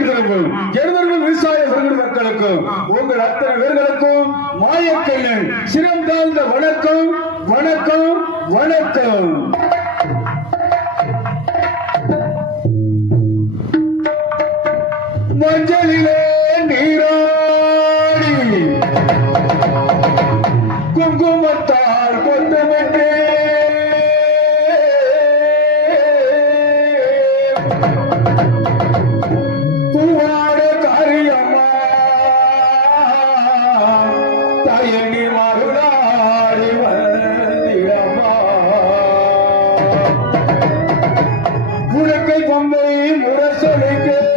திரும்பும் எருதர்கள் விவசாய மக்களுக்கும் உங்கள் அத்தனை பேர்களுக்கும் மாயக்கண்ணன் சிரம் தாழ்ந்த வணக்கம் வணக்கம் வணக்கம். மஞ்சளிலே உனக்கை முரசொலிக்கு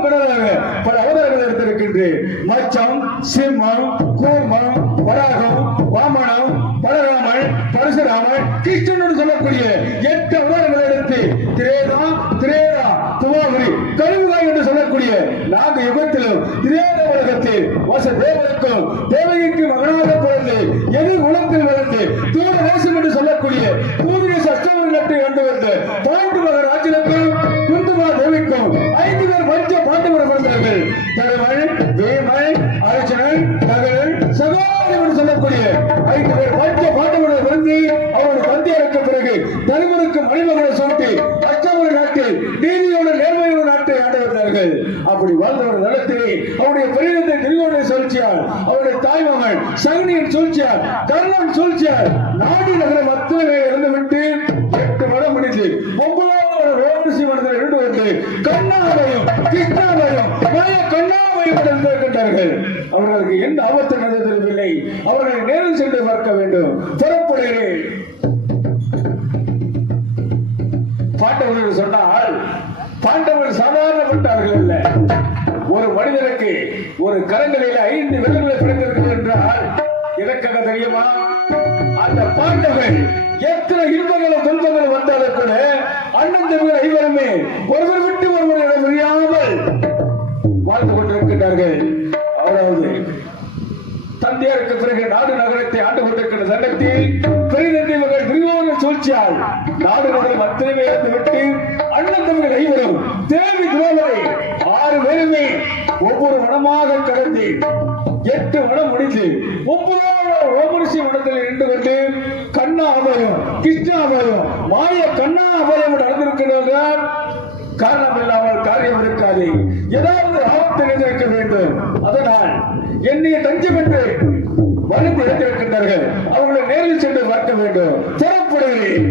காக்கும் கடலாக பல அவதாரங்கள் எடுத்திருக்கின்றேன். மச்சம் சிம்மம் கூர்மம் வராகம் வாமனம் பலராமன் பரசுராமன் கிருஷ்ணன் சொல்லக்கூடிய எட்டு அவதாரங்கள் எடுத்து திரேதா திரேதா துவாபுரி கருவுகாய் என்று சொல்லக்கூடிய நாக யுகத்திலும் திரேத உலகத்தில் வச தேவனுக்கும் தேவகிக்கு மகனாக பிறந்து எது குலத்தில் தருமனுக்கு மணிமகனை சூட்டி அஷ்டமணி நாட்டில் நீதியோடு நேர்மையோடு நாட்டை ஆண்டவர்கள் அப்படி வாழ்ந்தவர் நடத்திலே அவருடைய பெரியத்தை திருவோடைய சூழ்ச்சியால் அவருடைய தாய்மகன் சகுனியின் சூழ்ச்சியால் கர்ணன் சூழ்ச்சியால் நாடி நகரம் அத்தனை இருந்துவிட்டு எட்டு மடம் முடிஞ்சு ஒன்பதாவது ரோடு சிவனத்தில் இருந்து வந்து கண்ணாவையும் கிருஷ்ணாவையும் கண்ணாவையும் இருந்திருக்கின்றார்கள் அவர்களுக்கு எந்த ஆபத்து நடந்ததில்லை அவர்களை நேரில் சென்று பார்க்க வேண்டும். புறப்படுகிறேன். பாண்டவர்கள் சொன்னால் பாண்டவர்கள் சாதாரணப்பட்டார்கள் அல்ல. ஒரு மனிதனுக்கு ஒரு கரங்களில் ஐந்து விரல்களை பிடித்திருக்கிறது என்றால் இதற்காக தெரியுமா? அந்த பாண்டவர்கள் எத்தனை இன்பங்களும் துன்பங்களும் வந்தாலும் கூட அண்ணன் தம்பிகள் ஐவருமே ஒருவர் விட்டு ஒருவரிடம் முடியாமல் வாழ்ந்து கொண்டிருக்கிறார்கள் அதாவது தந்தையாருக்கு பிறகு நாடு நகரத்தை ஆண்டு கொண்டிருக்கிற தண்டத்தில் ஒவ்வொரு வனமாக கடந்து எட்டு வனம் முடிந்து ஒவ்வொரு ரோமரிசி மனத்தில் நின்று கொண்டு கண்ணா அபயம் கிருஷ்ணா அபயம் மாய கண்ணா அபயம் நடந்திருக்கிறார்கள் காரணம் இல்லாமல் காரியம் இருக்காது. ஏதாவது ஆபத்து இருந்திருக்க வேண்டும். அதனால் என்னை தஞ்சம் என்று வலிந்து எடுத்திருக்கின்றார்கள். அவர்களை நேரில் சென்று பார்க்க வேண்டும். புறப்படுகிறேன்.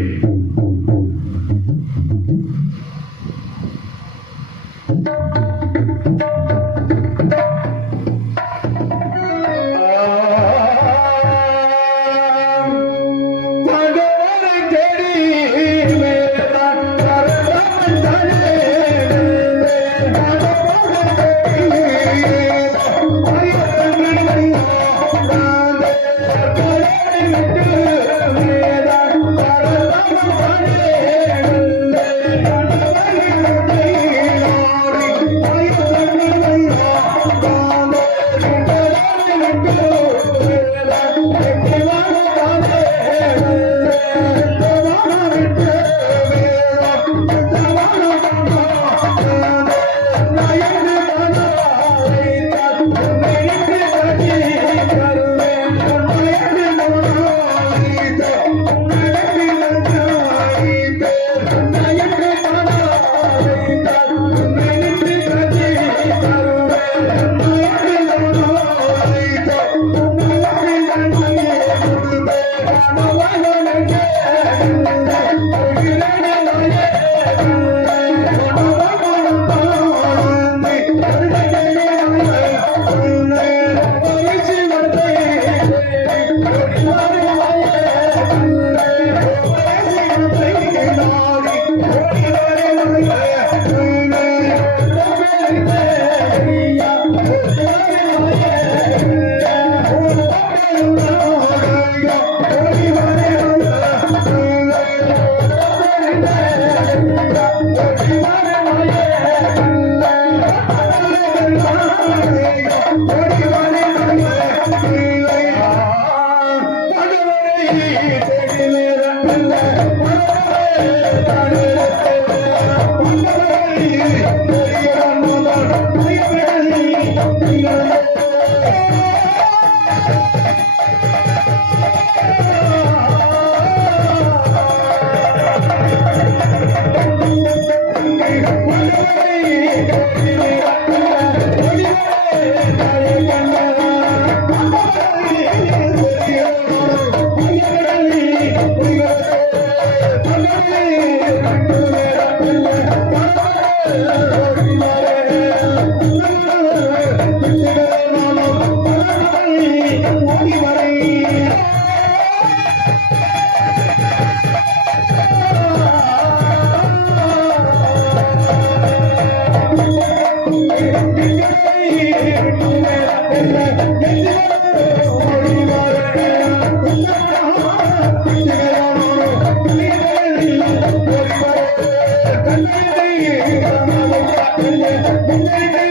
بالله بالله